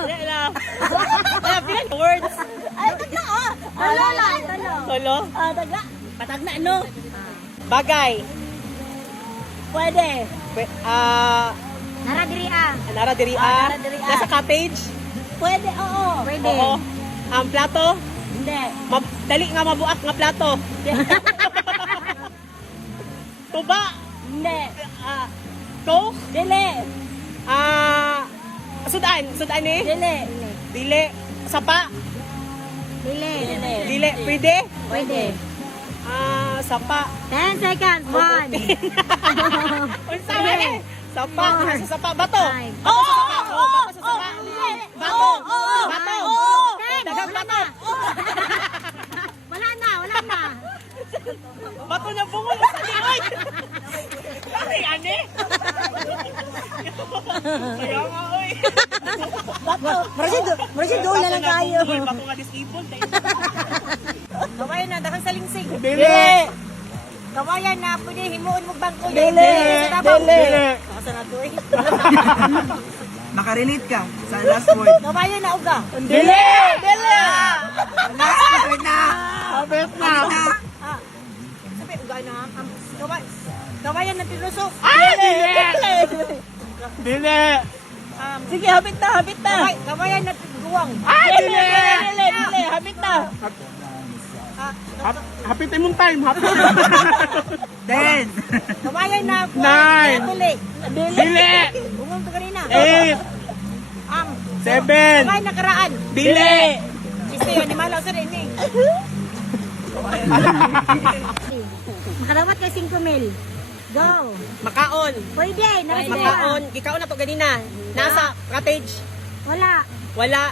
Wala na. Kaya pilan words. Ay, tagla oh. Talo lang. Talo. Solo. Ah, tagla. Patag na ano? Bagay. Pwede. Nara diri ah. Nara diri Nara diri, Nasa cottage. Pwede, oo. Pwede. Oo. Ang plato. Hindi. Dali nga mabuak nga plato. Tuba. Hindi. Coke. Dili. Sudan eh. Dili. Dili. Sapa. Dili. Dili. Pwede. Pwede. Sapa. 10 seconds. 1. Unsa eh? Sapa. Four. Sa sapa. Bato. Five. Oo. Bato sa sapa. Bato. Bato. Ten. Dagang Wala bato. na. Wala na. Wala na. Bato na bungol sa lioy. Ay, ane. Kaya nga, oy. Marasi doon na lang kayo. Bato nga disabled. Kawayan na, dakang salingsing. Dili. Kawayan na, pwede himuon mo bangko. Dili. Dili. Kasa na to eh. Makarelate ka sa last word. Kawayan na, uga. Dili. Dili. Last word na! Abet na. Sabi, uga na. Kawayan na tinusok. Dili. Dili. Sige, habit na, habit na. Kawayan na tiguwang. Dili. Dili, habit na. Hapitin mong time. Then, Kawayan na. Nine. Tuloy. Dili. Bungong to kanina. 8. 7. Kawayan na karaan. Dili. Kasi yun, nimalaw sa rin eh. Makadawat kay 5 mil. Go. Makaon. Pwede. Nara diri ah. Makaon. Ikaw na to ganina. Nasa cottage. Wala. Wala.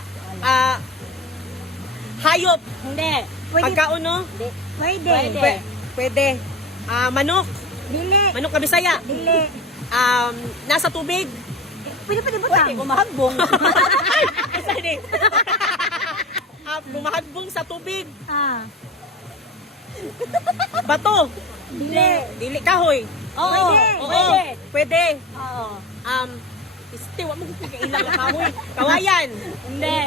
Hayop. Hindi. Pwede. Pagkaon no? Pwede. Pwede. Manok. Dili. Manok na Bisaya. Dili. Nasa tubig. Pwede butang. Pwede, umahagbong. Sorry. Bumahagbong sa tubig. Ah. Bato. Dili. Dili kahoy. Oo, Pwede. pwede. Pwede. Oo. Wag mo ilang na kahoy. Kawayan. Hindi.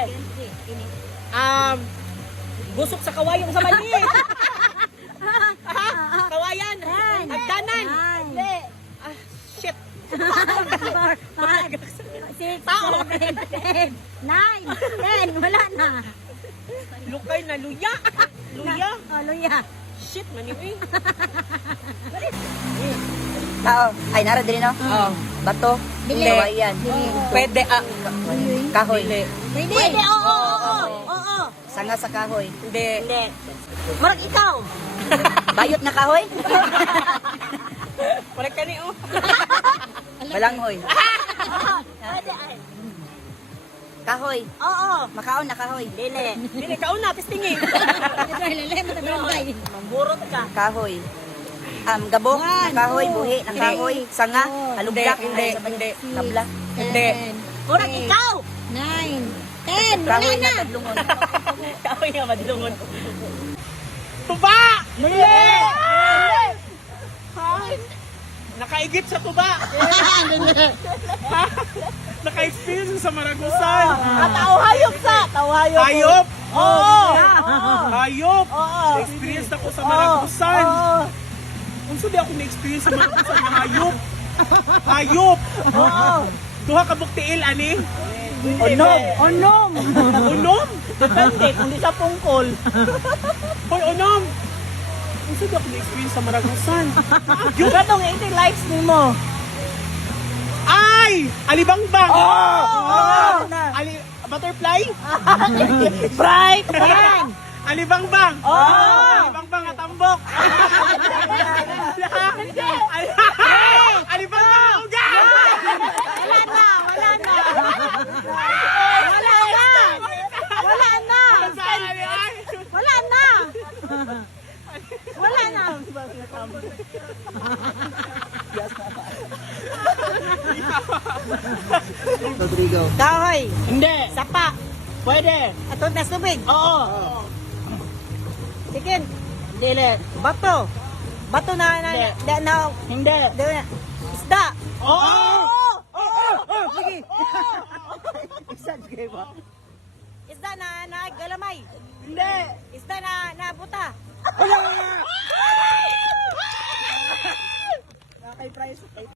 Busok sa kawayan sa maliit. Kawayan. Ten. Hagdanan. Nine. Shit. 4, 5, 6, 7, 8, 9, 10. Wala na. Lukay na luya. Luya. Oh, luya. Shit, maniwi. Ay, nara din no? Oo. Bato. Dili. Kawayan. Pwede. Kahoy. Pwede. Pwede, oo, oo, oo. Sanga sa kahoy. Hindi. Hindi. Marag ikaw. Bayot na kahoy? Parang kani oh. Balanghoy. Pwede, ay. Kahoy. Oo. Makaon na kahoy. Dili. Dili kauna testingin. Mamburot ka. Kahoy. Gabok na kahoy, buhi na kahoy, sanga, alugdak, Hindi. tabla. Hindi. Marag ikaw. 9, 10. Wala Kahoy na. na tadlungon. Kahoy nga madlungon. Tuba! Mali! Nakaigit sa tuba. Naka-experience sa Maragusan. Tao hayop sa. Tao hayop. Hayop? Oo. Hayop. Oo. Na-experience ako sa Maragusan. Oo. Unso di ako na-experience sa Maragusan ng hayop? Hayop. Oo. Duha ka buktiil ani? Onom. Onom. Unom? Depende kung di sa pungkol. Hoy, unom. Unso di ako na-experience sa Maragusan? Katong 80 likes ni mo. Ay! Alibangbang! Oo. Butterfly? Bright. Yan. Alibangbang! Oo. Alibangbang at tambok! Alibangbang uga! Wala na. Wala na. Wala na. Wala na. Wala na. Wala na. Rodrigo. Kahoy. Hindi! Sapa. Pwede! Ato na tubig. Oo! Sige. Dili. Bato. Bato na Hindi. na. Hindi! Isda. Oo! Sige. Isang kayo ba? Isda na galamay. Hindi! Isda na buta. Kay price.